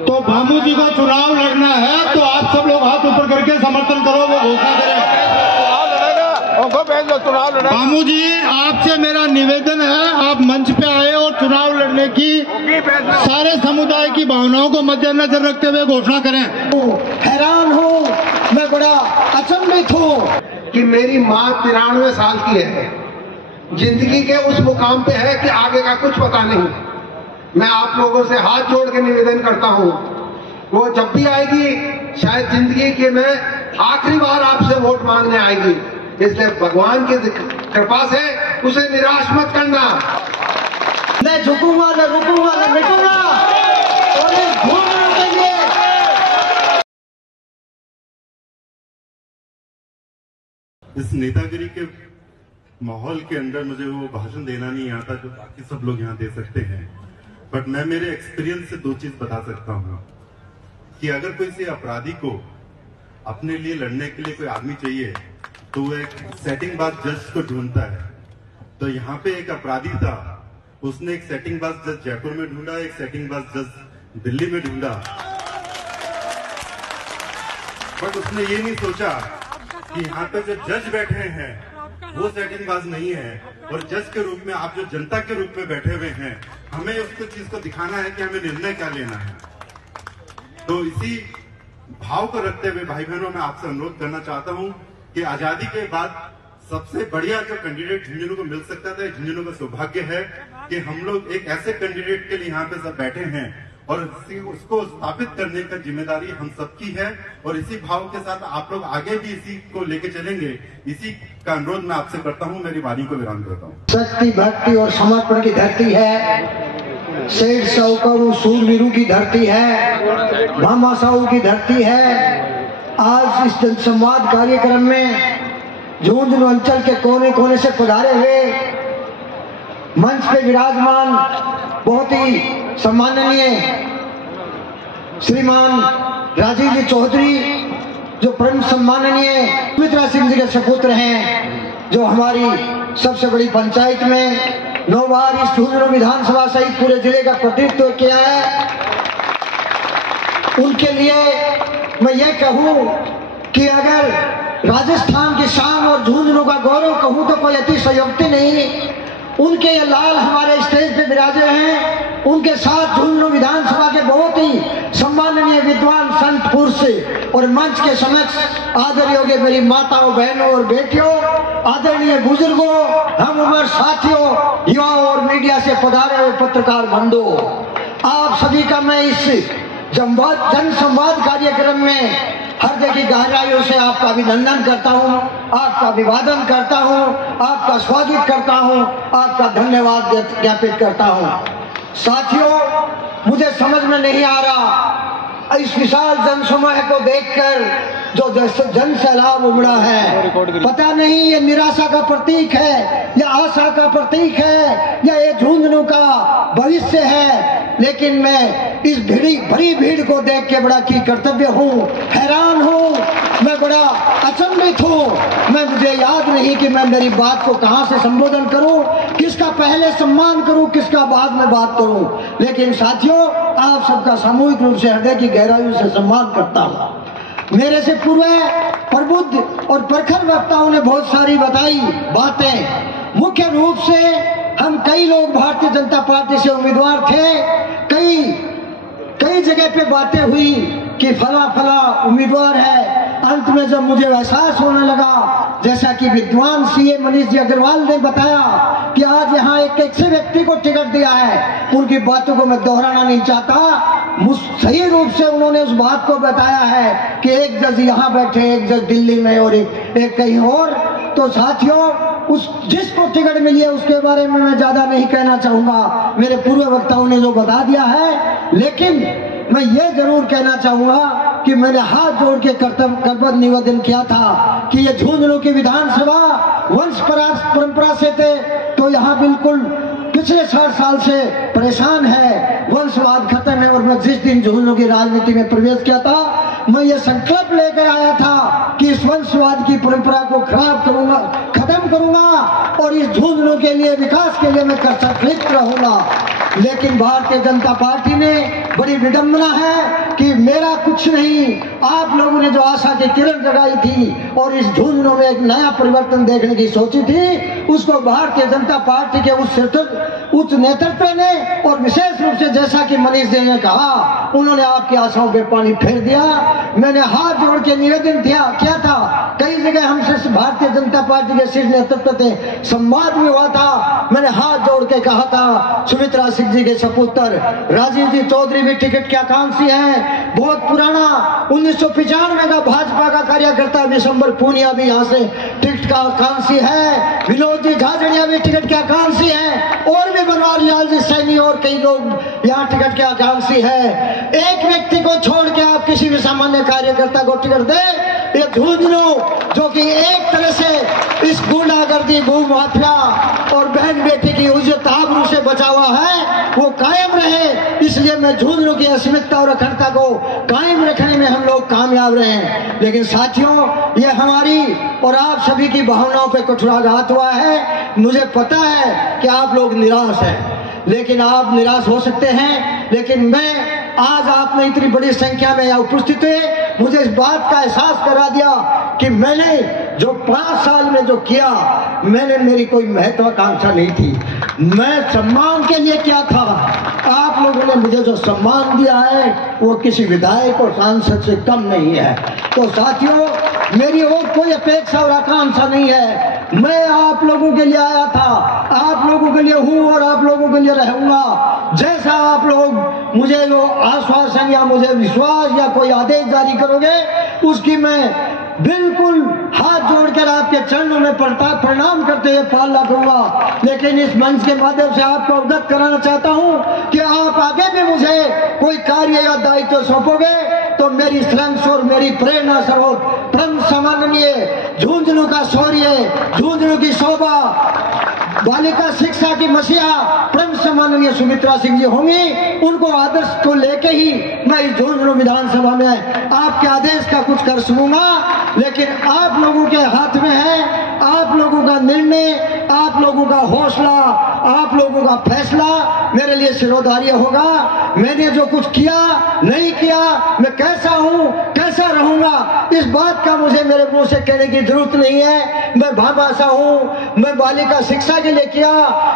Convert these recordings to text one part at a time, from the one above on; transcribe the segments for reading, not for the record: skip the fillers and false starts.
तो भामू जी को चुनाव लड़ना है तो आप सब लोग हाथ ऊपर करके समर्थन करो, वो घोषणा करें। भामू जी, आपसे मेरा निवेदन है, आप मंच पे आए और चुनाव लड़ने की सारे समुदाय की भावनाओं को मद्देनजर रखते हुए घोषणा करें। हैरान हूँ, मैं बड़ा अचंभित हूँ कि मेरी माँ 93 साल की है, जिंदगी के उस मुकाम पे है कि आगे का कुछ पता नहीं। मैं आप लोगों से हाथ जोड़ के निवेदन करता हूँ, वो जब भी आएगी शायद जिंदगी के में आखिरी बार आपसे वोट मांगने आएगी, इसलिए भगवान की कृपा से उसे निराश मत करना। मैं झुकूंगा, न रुकूंगा, न मिटूंगा और इस झूठ के लिए इस नेतागिरी के माहौल के अंदर मुझे वो भाषण देना नहीं आता जो बाकी सब लोग यहाँ दे सकते हैं, बट मैं मेरे एक्सपीरियंस से दो चीज बता सकता हूँ कि अगर किसी अपराधी को अपने लिए लड़ने के लिए कोई आदमी चाहिए तो वो एक सेटिंगबाज जज को ढूंढता है। तो यहाँ पे एक अपराधी था, उसने एक सेटिंगबाज जज जयपुर में ढूंढा, एक सेटिंगबाज जज दिल्ली में ढूंढा, बट उसने ये नहीं सोचा कि यहाँ पे जो जज बैठे हैं वो सेटिंगबाज नहीं है, और जज के रूप में आप जो जनता के रूप में बैठे हुए हैं, हमें उसको चीज को दिखाना है कि हमें निर्णय क्या लेना है। तो इसी भाव को रखते हुए भाई बहनों, मैं आपसे अनुरोध करना चाहता हूं कि आजादी के बाद सबसे बढ़िया जो कैंडिडेट झुंझुनू को मिल सकता था, झुंझुनू का सौभाग्य है कि हम लोग एक ऐसे कैंडिडेट के लिए यहाँ पे सब बैठे हैं और उसको स्थापित करने का जिम्मेदारी हम सबकी है, और इसी भाव के साथ आप लोग आगे भी इसी को लेके चलेंगे। इसी का अनुरोध मैं आपसे करता हूँ, मेरी वाणी को विराम करता हूँ। शक्ति, भक्ति और समर्पण की धरती है, शेर साहू सूरवीरों की धरती है, भामा साहू की धरती है। आज इस जनसंवाद कार्यक्रम में झुंझुनू अंचल के कोने कोने से पधारे हुए मंच पे विराजमान बहुत ही सम्माननीय श्रीमान राजीव जी चौधरी, जो परम सम्माननीय सुमित्रा सिंह जी के सपुत्र हैं, जो हमारी सबसे बड़ी पंचायत में 9 बार इस झुंझुनू विधानसभा सहित पूरे जिले का प्रतिनिधित्व किया है। उनके लिए मैं ये कहूं कि अगर राजस्थान की शान और झुंझुनू का गौरव कहूं तो कोई अतिशयोक्ति नहीं। उनके ये लाल हमारे स्टेज पे विराजे हैं, उनके साथ झुंझुनू विधानसभा के बहुत ही सम्माननीय विद्वान संत पुरुष और मंच के समक्ष आदरणीय होंगे मेरी माताओं, बहनों और बेटियों, आदरणीय बुजुर्गों, हम उम्र साथियों, युवाओं और मीडिया से पधारे हुए पत्रकार बंधुओं, आप सभी का मैं इस जन संवाद कार्यक्रम में हृदय की गहराइयों से आपका अभिनंदन करता हूं, आपका अभिवादन करता हूं, आपका स्वागत करता हूं, आपका धन्यवाद ज्ञापित करता हूं। साथियों, मुझे समझ में नहीं आ रहा इस विशाल जनसमूह को देखकर जो जन सैलाब उमड़ा है, पता नहीं ये निराशा का प्रतीक है या आशा का प्रतीक है या ये झुंझुनू का भविष्य है, लेकिन मैं इस बड़ी भीड़ को देख के बड़ा की कर्तव्य हूँ, हैरान हूँ, मैं बड़ा अचंभित हूँ। मुझे याद नहीं कि मैं मेरी बात को कहाँ से संबोधन करूँ, किसका पहले सम्मान करूँ, किसका बाद में बात करूँ, लेकिन साथियों, आप सबका सामूहिक रूप से हृदय की गहराइयों से सम्मान करता हूँ। मेरे से पूर्व प्रबुद्ध और प्रखर वक्ताओं ने बहुत सारी बताई बातें। मुख्य रूप से हम कई लोग भारतीय जनता पार्टी से उम्मीदवार थे, कई जगह पे बातें हुई कि फला उम्मीदवार है। अंत में जब मुझे एहसास होने लगा, जैसा कि विद्वान सीए मनीष जी अग्रवाल ने बताया कि आज यहाँ एक ऐसे व्यक्ति को टिकट दिया है, उनकी बातों को मैं दोहराना नहीं चाहता, सही रूप से उन्होंने उस बात को बताया है कि एक जज यहाँ बैठे, एक जज दिल्ली में और एक कहीं और। तो साथियों, जिसको टिकट मिली है उसके बारे में मैं ज्यादा नहीं कहना चाहूंगा, मेरे पूर्व वक्ताओं ने जो बता दिया है, लेकिन मैं ये जरूर कहना चाहूंगा कि मैंने हाथ जोड़ के कर्तव्य निवेदन किया था कि ये झुंझुनू की विधानसभा वंश परंपरा से थे, तो यहाँ बिल्कुल पिछले 60 साल से परेशान है, वंशवाद खत्म है। और मैं जिस दिन झुंझुनू की राजनीति में प्रवेश किया था, मैं ये संकल्प लेकर आया था कि इस वंशवाद की परंपरा को खत्म करूंगा और इस झुंझुनू के लिए, विकास के लिए मैं संकल्पित रहूंगा। लेकिन भारतीय जनता पार्टी ने बड़ी विडंबना है कि मेरा कुछ नहीं, आप लोगों ने जो आशा की किरण जगाई थी और इस झुंझुनू में एक नया परिवर्तन देखने की सोची थी, उसको भारतीय जनता पार्टी के उच्च नेतृत्व ने और विशेष रूप से जैसा कि मनीष जी ने कहा, उन्होंने आपकी आशाओं पे पानी फेर दिया। मैंने हाथ जोड़ के निवेदन किया था, कई जगह हमसे भारतीय जनता पार्टी के शीर्ष नेतृत्व से संवाद भी हुआ था। मैंने हाथ जोड़ के कहा था, सुमित्रा सिंह जी के सपुत्र राजीव जी चौधरी भी टिकट के आकांक्षी हैं। बहुत पुराना 1995 का भाजपा का कार्यकर्ता विशंबर पूनिया भी यहाँ से टिकट का आकांक्षी है। विनोद जी झाझड़िया भी टिकट के आकांक्षी हैं और भी बनवारी लाल जी सैनी और कई लोग यहाँ टिकट के आकांक्षी है। एक व्यक्ति को छोड़ के आप किसी भी सामान्य कार्यकर्ता को टिकट दे, ये झुंझुनू जो कि एक तरह से इस गुंडागर्दी, भू माफिया और बहन बेटी की इज्जत आबरू से बचा हुआ है, वो कायम रहे। इसलिए मैं झुंझुनू की अस्मिता और अखंडता को कायम रखने में हम लोग कामयाब रहे। लेकिन साथियों, ये हमारी और आप सभी की भावनाओं पे कुठाराघात हुआ है। मुझे पता है कि आप लोग निराश हैं, लेकिन आप निराश हो सकते हैं, लेकिन मैं आज आपने इतनी बड़ी संख्या में यहाँ उपस्थित है, मुझे इस बात का एहसास करा दिया कि मैंने जो 5 साल में जो किया, मेरी कोई महत्वाकांक्षा नहीं थी। मैं सम्मान के लिए क्या था, आप लोगों ने मुझे जो सम्मान दिया है वो किसी विधायक और सांसद से कम नहीं है। तो साथियों, मेरी और कोई अपेक्षा और आकांक्षा नहीं है। मैं आप लोगों के लिए आया था, आप लोगों के लिए हूँ और आप लोगों के लिए रहूंगा। जैसा आप लोग मुझे जो आश्वासन या मुझे विश्वास या कोई आदेश जारी करोगे, उसकी मैं बिल्कुल हाथ जोड़कर आपके चरणों में प्रणाम करते हुए पालना करूंगा। लेकिन इस मंच के माध्यम से आपको अवगत कराना चाहता हूं कि आप आगे भी मुझे कोई कार्य या दायित्व सौंपोगे तो मेरी श्रंस और मेरी प्रेरणा स्रोत परम सम्माननीय झुंझुनू का शौर्य, झुंझुनू की शोभा, बालिका शिक्षा की मसीहा परम सम्माननीय सुमित्रा सिंह जी होंगी। उनको आदर्श को लेके ही मैं इस झुंझुनू विधानसभा में आपके आदेश का कुछ कर सकूंगा। लेकिन आप लोगों के हाथ में है, आप लोगों का निर्णय, आप लोगों का हौसला, आप लोगों का फैसला मेरे लिए सिरोधार्य होगा। मैंने जो कुछ किया नहीं किया, मैं कैसा हूँ कैसा रहूंगा, इस बात का मुझे मेरे मुंह से कहने की जरूरत नहीं है। मैं भामाशा हूँ, मैं बालिका शिक्षा के लिए किया,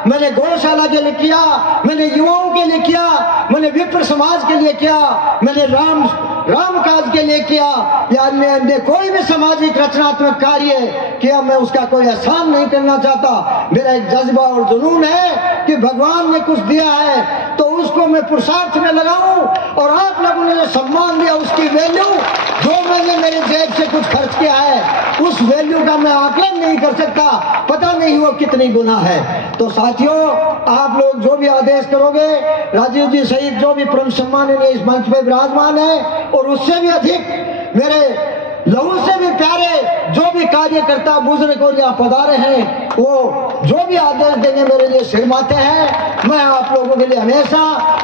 मैंने गौशाला के लिए किया, मैंने युवाओं के लिए किया, मैंने विप्र समाज के लिए किया, मैंने राम काज के लिए किया या अन्य कोई भी सामाजिक रचनात्मक कार्य किया, मैं उसका कोई एहसान नहीं करना चाहता। मेरा एक जज्बा और जुनून है कि भगवान ने कुछ दिया है तो उसको मैं पुरुषार्थ में लगाऊं, और आप लोगों ने जो सम्मान दिया उसकी वैल्यू, जो मैंने मेरे जेब से कुछ खर्च किया है उस वैल्यू का मैं आकलन नहीं कर सकता, पता नहीं वो कितनी गुना है। तो साथियों, आप लोग जो भी आदेश करोगे, राजीव जी सहित जो भी परम सम्माननीय इस मंच पे विराजमान है और उससे भी अधिक मेरे लहू से भी प्यारे जो भी कार्यकर्ता बुजुर्ग और यहाँ पधारे हैं, वो जो भी आदेश देंगे मेरे लिए सिरमाते हैं। मैं आप लोगों के लिए हमेशा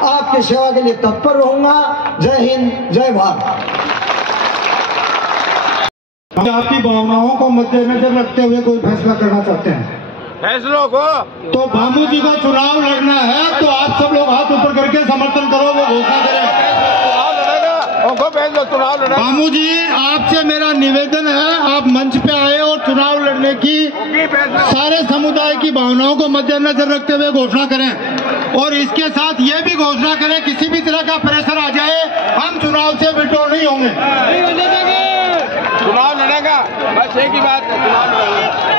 आपकी सेवा के लिए तत्पर रहूंगा। जय हिंद, जय भारत। आपकी भावनाओं को मद्देनजर रखते हुए कोई फैसला करना चाहते हैं फैसलों को, तो बाबू जी को चुनाव लड़ना है तो आप सब लोग हाथ ऊपर करके समर्थन करो, वो घोषणा करें। चुनाव लड़ेगा। बाबू जी, आपसे मेरा निवेदन है, आप मंच पे आए और चुनाव लड़ने की सारे समुदाय की भावनाओं को मद्देनजर रखते हुए घोषणा करें, और इसके साथ ये भी घोषणा करें किसी भी तरह का प्रेशर आ जाए हम चुनाव से विड्रॉ नहीं होंगे। चुनाव लड़ेगा, बस एक ही बात है, चुनाव लड़ेगा।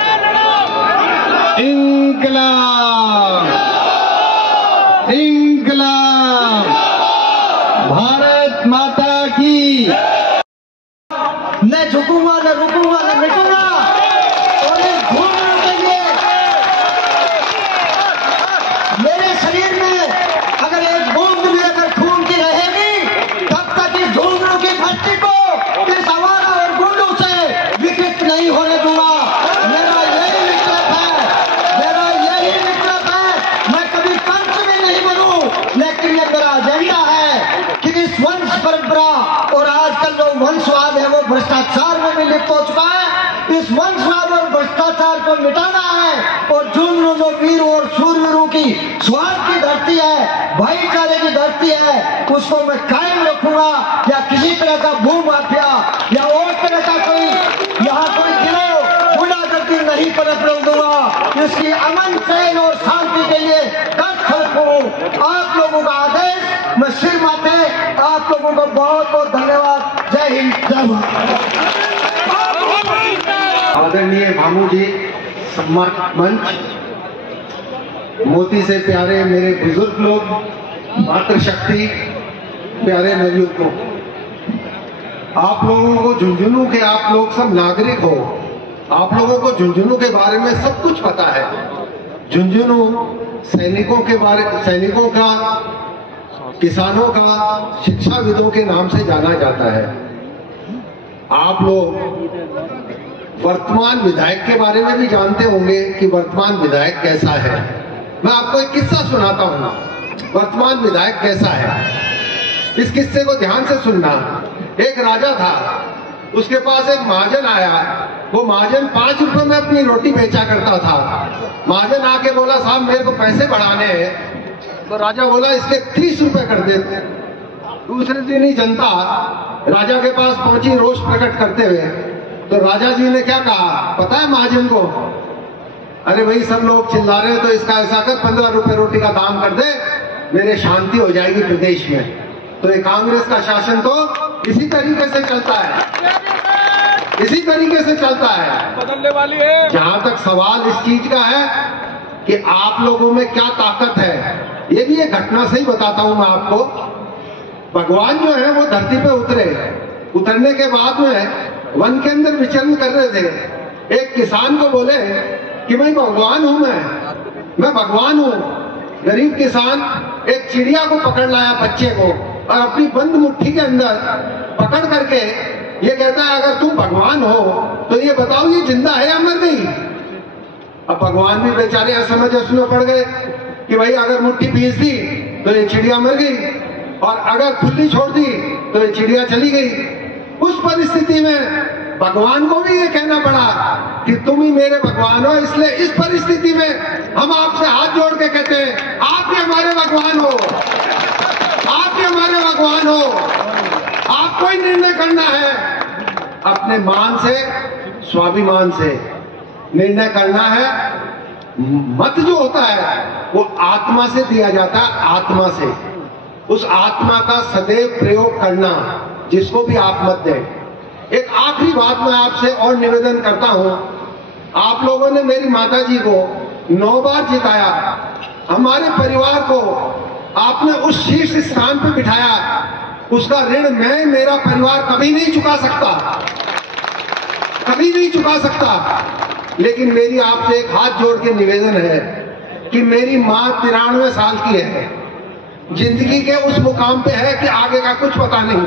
इंकलाब, इंकलाब, भारत माता की। मैं झुकूंगा न रुकूंगा न मिटूंगा, और इस झुंझुनू के लिए मेरे शरीर में अगर एक बूंद भी अगर खून की रहेगी, तब तक इस झुंझुनू की धरती को इस आवारा और गुंडों से विकृत नहीं होने दूंगा। मेरा यही विकल्प है, मेरा यही विकल्प है। मैं कभी पंच में नहीं बनूं, लेकिन ये मेरा एजेंडा है कि इस वंश परंपरा, और आजकल जो वंशवाद है वो भ्रष्टाचार में भी लिप्त हो चुका है, इस वंशवाद और भ्रष्टाचार को मिटाना है। और झुंझुनू जो वीर और शूरवीरों की स्वार्थ की धरती है, उसको मैं कायम रखूंगा, या किसी तरह का भू माफिया या और तरह का कोई यहाँ कोई गिरोह गुंडागर्दी नहीं पनपने दूंगा। इसकी अमन चैन और शांति के लिए कर खड़ूं। आप लोगों का आदेश मैं सिर माथे। आप लोगों को बहुत बहुत धन्यवाद। जय हिंद, जय भारत। आदरणीय भामू जी, सम्मान मंच, मोती से प्यारे मेरे बुजुर्ग लोग, मातृशक्ति, प्यारे नवयुवकों, आप लोगों को झुंझुनू के, आप लोग सब नागरिक हो, आप लोगों को झुंझुनू के बारे में सब कुछ पता है। झुंझुनू सैनिकों का, किसानों का, शिक्षाविदों के नाम से जाना जाता है। आप लोग वर्तमान विधायक के बारे में भी जानते होंगे कि वर्तमान विधायक कैसा है। मैं आपको एक किस्सा सुनाता हूँ, वर्तमान विधायक कैसा है। इस किस्से को ध्यान से सुनना। एक राजा था, उसके पास एक महाजन आया। वो महाजन 5 रुपए में अपनी रोटी बेचा करता था। महाजन आके बोला, साहब मेरे को पैसे बढ़ाने हैं। तो राजा बोला, इसके 30 रुपए कर दे। दूसरे दिन ही जनता राजा के पास पहुंची रोष प्रकट करते हुए। तो राजा जी ने क्या कहा पता है महाजन को? अरे भाई सब लोग चिल्ला रहे हैं तो इसका ऐसा कर 15 रुपए रोटी का दाम कर दे, मेरे शांति हो जाएगी प्रदेश में। तो ये कांग्रेस का शासन तो इसी तरीके से चलता है, इसी तरीके से चलता है, बदलने वाली है। जहां तक सवाल इस चीज का है कि आप लोगों में क्या ताकत है, ये भी एक घटना से ही बताता हूं मैं आपको। भगवान जो है वो धरती पे उतरे। उतरने के बाद में वन के अंदर विचरण कर रहे थे। एक किसान को बोले कि भाई भगवान हूं मैं भगवान हूं। गरीब किसान एक चिड़िया को पकड़ लाया, बच्चे को, और अपनी बंद मुट्ठी के अंदर पकड़ करके ये कहता है, अगर तुम भगवान हो तो ये बताओ ये जिंदा है या मर गई? अब भगवान भी बेचारे असमझ उसमें पड़ गए कि भाई अगर मुट्ठी पीस दी तो ये चिड़िया मर गई, और अगर खुली छोड़ दी तो ये चिड़िया चली गई। उस परिस्थिति में भगवान को भी ये कहना पड़ा कि तुम ही मेरे भगवान हो। इसलिए इस परिस्थिति में हम आपसे हाथ जोड़ के कहते हैं, आप भी हमारे भगवान हो, आप भी हमारे भगवान हो। आपको ही निर्णय करना है, अपने मान से, स्वाभिमान से निर्णय करना है। मत जो होता है वो आत्मा से दिया जाता है, आत्मा से। उस आत्मा का सदैव प्रयोग करना, जिसको भी आप मत दें। एक आखिरी बात मैं आपसे और निवेदन करता हूं। आप लोगों ने मेरी माताजी को 9 बार जिताया। हमारे परिवार को आपने उस शीर्ष स्थान पर बिठाया, उसका ऋण मैं, मेरा परिवार कभी नहीं चुका सकता, कभी नहीं चुका सकता। लेकिन मेरी आपसे एक हाथ जोड़ के निवेदन है कि मेरी माँ 93 साल की है, जिंदगी के उस मुकाम पे है कि आगे का कुछ पता नहीं।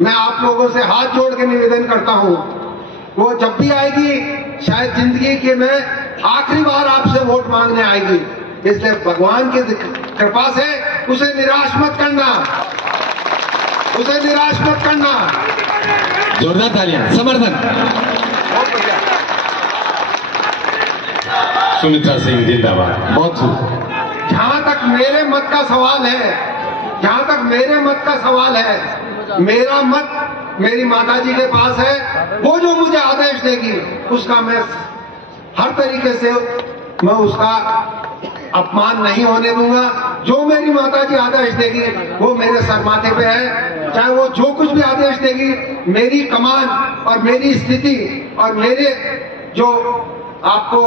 मैं आप लोगों से हाथ जोड़ के निवेदन करता हूं, वो जब भी आएगी शायद जिंदगी के में आखिरी बार आपसे वोट मांगने आएगी। इसलिए भगवान की कृपा से उसे निराश मत करना, उसे निराश मत करना। जोरदार तालियां, समर्थन। सुनीता सिंह जिंदाबाद। बहुत खूब। जहां तक मेरे मत का सवाल है, जहां तक मेरे मत का सवाल है, मेरा मत मेरी माताजी के पास है। वो जो मुझे आदेश देगी उसका मैं हर तरीके से मैं उसका अपमान नहीं होने दूंगा। जो मेरी माताजी आदेश देगी वो मेरे सर माथे पे है। चाहे वो जो कुछ भी आदेश देगी, मेरी कमान और मेरी स्थिति और मेरे जो आपको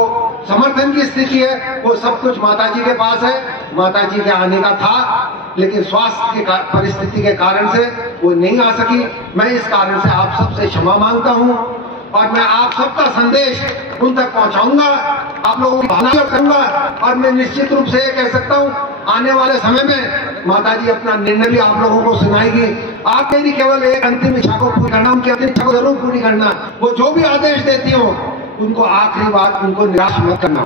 समर्थन की स्थिति है वो सब कुछ माताजी के पास है। माताजी के आने का था, लेकिन स्वास्थ्य की परिस्थिति के कारण से वो नहीं आ सकी। मैं इस कारण से आप सबसे क्षमा मांगता हूं और मैं आप सबका संदेश उन तक पहुंचाऊंगा, आप लोगों की भावना करूंगा। और मैं निश्चित रूप से ये कह सकता हूं, आने वाले समय में माताजी अपना निर्णय भी आप लोगों को सुनाएगी। आप मेरी केवल एक अंतिम इच्छा को पूरी करना, उनकी अंतिम इच्छा को जरूर पूरी करना। वो जो भी आदेश देती हो उनको आखिरी बार उनको निराश मत करना।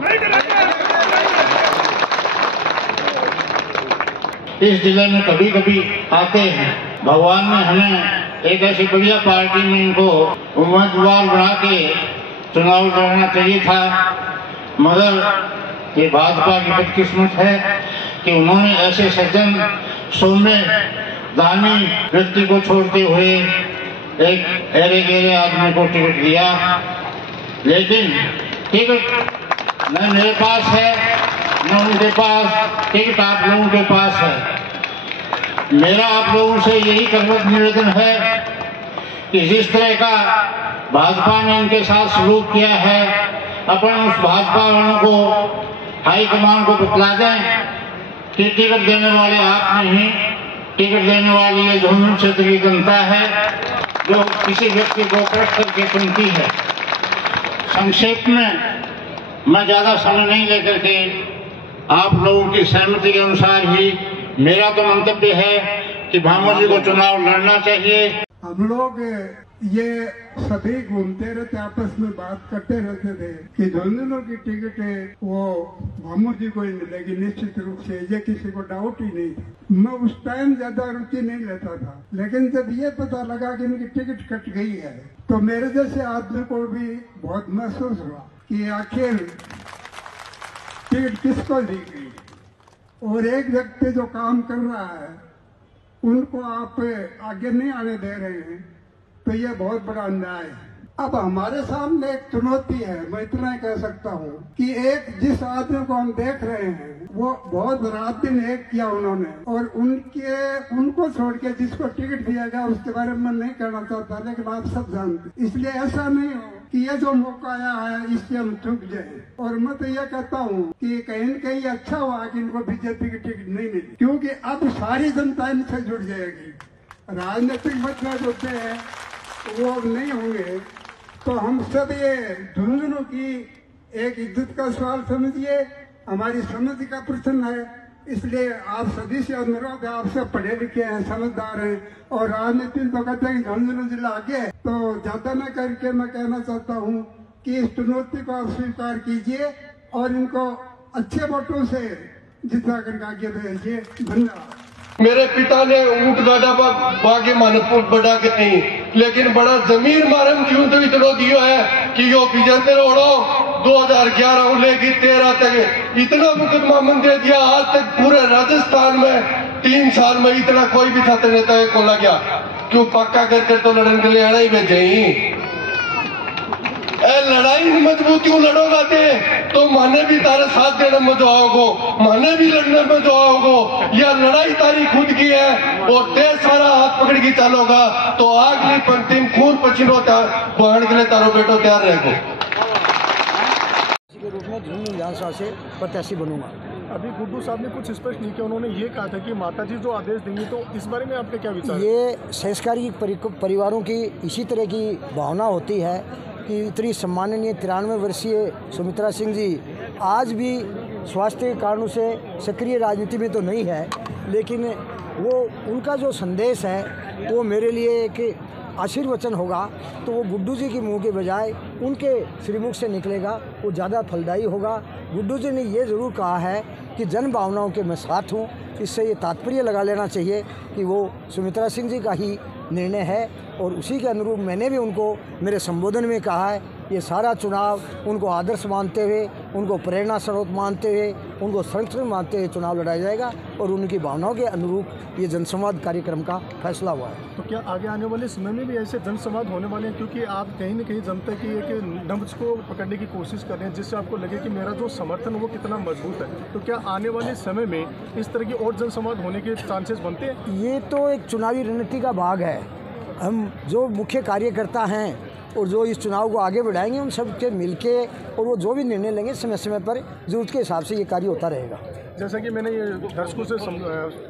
इस जिले में कभी कभी आते हैं, भगवान ने हमें एक ऐसी बढ़िया पार्टी में इनको उम्मीदवार बना के चुनाव लड़ना चाहिए था, मगर ये भाजपा की बदकिस्मत है कि उन्होंने ऐसे सज्जन, सौम्य दानी व्यक्ति को छोड़ते हुए एक एरे गेरे आदमी को टिकट दिया, लेकिन टिकट न मेरे पास है न उनके पास, टिकट आप लोगों के पास है। मेरा आप लोगों से यही करवट निवेदन है कि जिस तरह का भाजपा ने इनके साथ सलूक किया है, अपन उस भाजपा वालों को हाईकमान को बतला दें कि टिकट देने वाले आप नहीं, टिकट देने वाली ये झुंझुनू क्षेत्र की जनता है जो किसी व्यक्ति को परख करके चुनती है। संक्षेप में मैं ज्यादा समय नहीं लेकर के आप लोगों की सहमति के अनुसार ही मेरा तो मंतव्य है कि भामोर जी को चुनाव लड़ना चाहिए। हम लोग ये सभी घूमते रहते, आपस में बात करते रहते थे कि झुंझुनू की टिकट वो भामोर जी को ही मिलेगी निश्चित रूप से, ये किसी को डाउट ही नहीं था। मैं उस टाइम ज्यादा रुचि नहीं लेता था, लेकिन जब ये पता लगा कि इनकी टिकट कट गई है तो मेरे जैसे आदमी को भी बहुत महसूस हुआ कि आखिर टिकट किसको दी गई, और एक व्यक्ति जो काम कर रहा है उनको आप आगे नहीं आने दे रहे हैं, तो ये बहुत बड़ा अन्याय है। अब हमारे सामने एक चुनौती है, मैं इतना ही कह सकता हूँ कि एक जिस आदमी को हम देख रहे हैं वो बहुत रात दिन एक किया उन्होंने, और उनको छोड़ के जिसको टिकट दिया गया उसके बारे में मैं नहीं कहना चाहता, लेकिन आप सब जानते। इसलिए ऐसा नहीं हो कि ये जो मौका आया है इससे हम चूक जाए। और मैं तो ये कहता हूँ कि कहीं न कहीं अच्छा हुआ कि इनको बीजेपी की टिकट नहीं मिली, क्योंकि अब सारी जनता इनसे जुड़ जाएगी। राजनीतिक मतभेद होते हैं वो अब नहीं होंगे, तो हम सब ये झुंझुनू की एक इज्जत का सवाल समझिए, हमारी समझ का प्रश्न है। इसलिए आप सभी से अनुरोध है, आप सब पढ़े लिखे हैं, समझदार हैं, और राजनीति तो कहते हैं कि झुंझुनू जिला आगे, तो ज्यादा न करके मैं कहना चाहता हूँ कि इस चुनौती को आप स्वीकार कीजिए और इनको अच्छे वोटों से जिता करके आगे भेजिए। धन्यवाद। मेरे पिता ने ऊंट गाड़ा बागे मानपुर बढ़ा के नहीं, लेकिन बड़ा जमीन मारम क्यों तो इतना दियो है कि यो बीजेपी रोड़ो 2011 लेगी 13 तक इतना मुकदमा मन दे दिया। आज तक पूरे राजस्थान में 3 साल में इतना कोई भी छात्र नेता को लग गया, क्यों पक्का करके तो लड़ने के लिए आना ही भेजे ही। लड़ाई मजबूती लड़ोगा तो माने भी तारे साथ देने में जो आओगो, माने भी लड़ने में जो आओगो। या लड़ाई तारी खुद की है और देश सारा हाथ पकड़ के चलोगा तो आगली पंक्ति में खून पसीनो बहन के लिए तारो बेटो तैयार रहेगा। के रूप में झुंझुनू विधानसभा से प्रत्याशी बनूंगा। अभी गुड्डू साहब ने कुछ स्पष्ट नहीं किया, उन्होंने ये कहा था कि माताजी जो आदेश देंगी, तो इस बारे में आपके क्या विचार? ये संस्कारी परिवारों की इसी तरह की भावना होती है कि इतनी सम्माननीय 93 वर्षीय सुमित्रा सिंह जी आज भी स्वास्थ्य के कारणों से सक्रिय राजनीति में तो नहीं है, लेकिन वो उनका जो संदेश है वो मेरे लिए एक आशीर्वचन होगा, तो वो गुड्डू जी के मुंह के बजाय उनके श्रीमुख से निकलेगा, वो ज़्यादा फलदायी होगा। गुड्डू जी ने ये ज़रूर कहा है कि जन भावनाओं के मैं साथ हूँ, इससे ये तात्पर्य लगा लेना चाहिए कि वो सुमित्रा सिंह जी का ही निर्णय है, और उसी के अनुरूप मैंने भी उनको मेरे संबोधन में कहा है। ये सारा चुनाव उनको आदर्श मानते हुए, उनको प्रेरणा स्रोत मानते हुए, उनको संरक्षण मानते हुए चुनाव लड़ाया जाएगा, और उनकी भावनाओं के अनुरूप ये जनसंवाद कार्यक्रम का फैसला हुआ है। तो क्या आगे आने वाले समय में भी ऐसे जनसंवाद होने वाले हैं? क्योंकि आप कहीं न कहीं जनता की एक नब्ज को पकड़ने की कोशिश कर रहे हैं, जिससे आपको लगे कि मेरा जो समर्थन वो कितना मजबूत है। तो क्या आने वाले समय में इस तरह की और जनसंवाद होने के चांसेस बनते हैं? ये तो एक चुनावी रणनीति का भाग है। हम जो मुख्य कार्यकर्ता हैं और जो इस चुनाव को आगे बढ़ाएंगे, उन सब के मिलके और वो जो भी निर्णय लेंगे समय समय पर जरूरत के हिसाब से ये कार्य होता रहेगा। जैसा कि मैंने ये दर्शकों से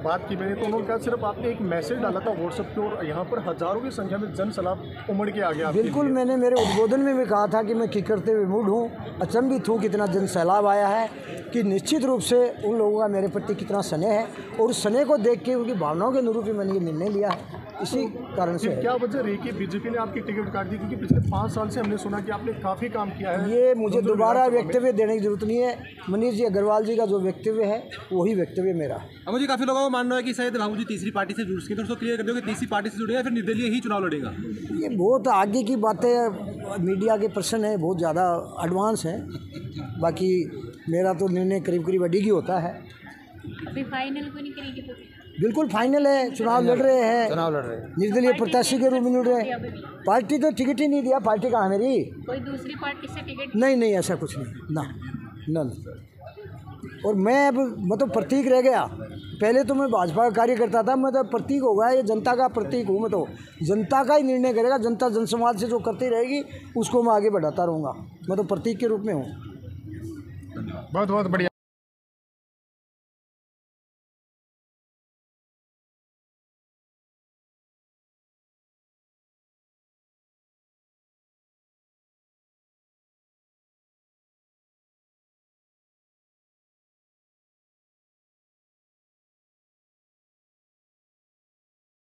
बात की मैंने, तो उन्होंने कहा सिर्फ आपने एक मैसेज डाला था व्हाट्सएप पे और यहाँ पर हजारों की संख्या में जन सैलाब उमड़ के आ गया। बिल्कुल, मैंने मेरे उद्बोधन में भी कहा था कि मैं किकरते हुए मूड हूँ, अचंभित हूँ कितना जन सैलाब आया है, कि निश्चित रूप से उन लोगों का मेरे प्रति कितना स्नेह है, और उस स्नेह को देख के उनकी भावनाओं के अनुरूप ही मैंने ये निर्णय लिया है। इसी कारण से क्या वजह रही कि बीजेपी ने आपकी टिकट काट दी? क्योंकि पिछले 5 साल से हमने सुना कि आपने काफ़ी काम किया है। ये मुझे दोबारा वक्तव्य देने की जरूरत नहीं है। मनीष जी अग्रवाल जी का जो वक्तव्य है वही वक्तव्य मेरा। अब मुझे काफ़ी लोगों का मानना है कि शायद भामू जी तीसरी पार्टी से जुड़ सके, तो उसको क्लियर कर दो कि तीसरी पार्टी से जुड़ेगा, फिर निर्दलीय ही चुनाव लड़ेगा। ये बहुत आगे की बातें, मीडिया के प्रश्न है, बहुत ज़्यादा एडवांस है। बाकी मेरा तो निर्णय करीब करीब अड़ी ही होता है। अभी फाइनल को नहीं करेंगे तो बिल्कुल फाइनल है, चुनाव लड़ रहे हैं, निर्दलीय प्रत्याशी के रूप में लड़ रहे हैं। पार्टी तो टिकट ही नहीं दिया, पार्टी कहाँ मेरी? कोई दूसरी पार्टी से टिकट? नहीं, ऐसा कुछ नहीं, ना। और मैं अब मतलब प्रतीक रह गया। पहले तो मैं भाजपा का कार्यकर्ता था, मैं तो प्रतीक हो गया, ये जनता का प्रतीक हूँ। मैं तो जनता का ही निर्णय करेगा, जनता जनसंवाद से जो करती रहेगी उसको मैं आगे बढ़ाता रहूँगा। मैं तो प्रतीक के रूप में हूँ। बहुत बढ़िया।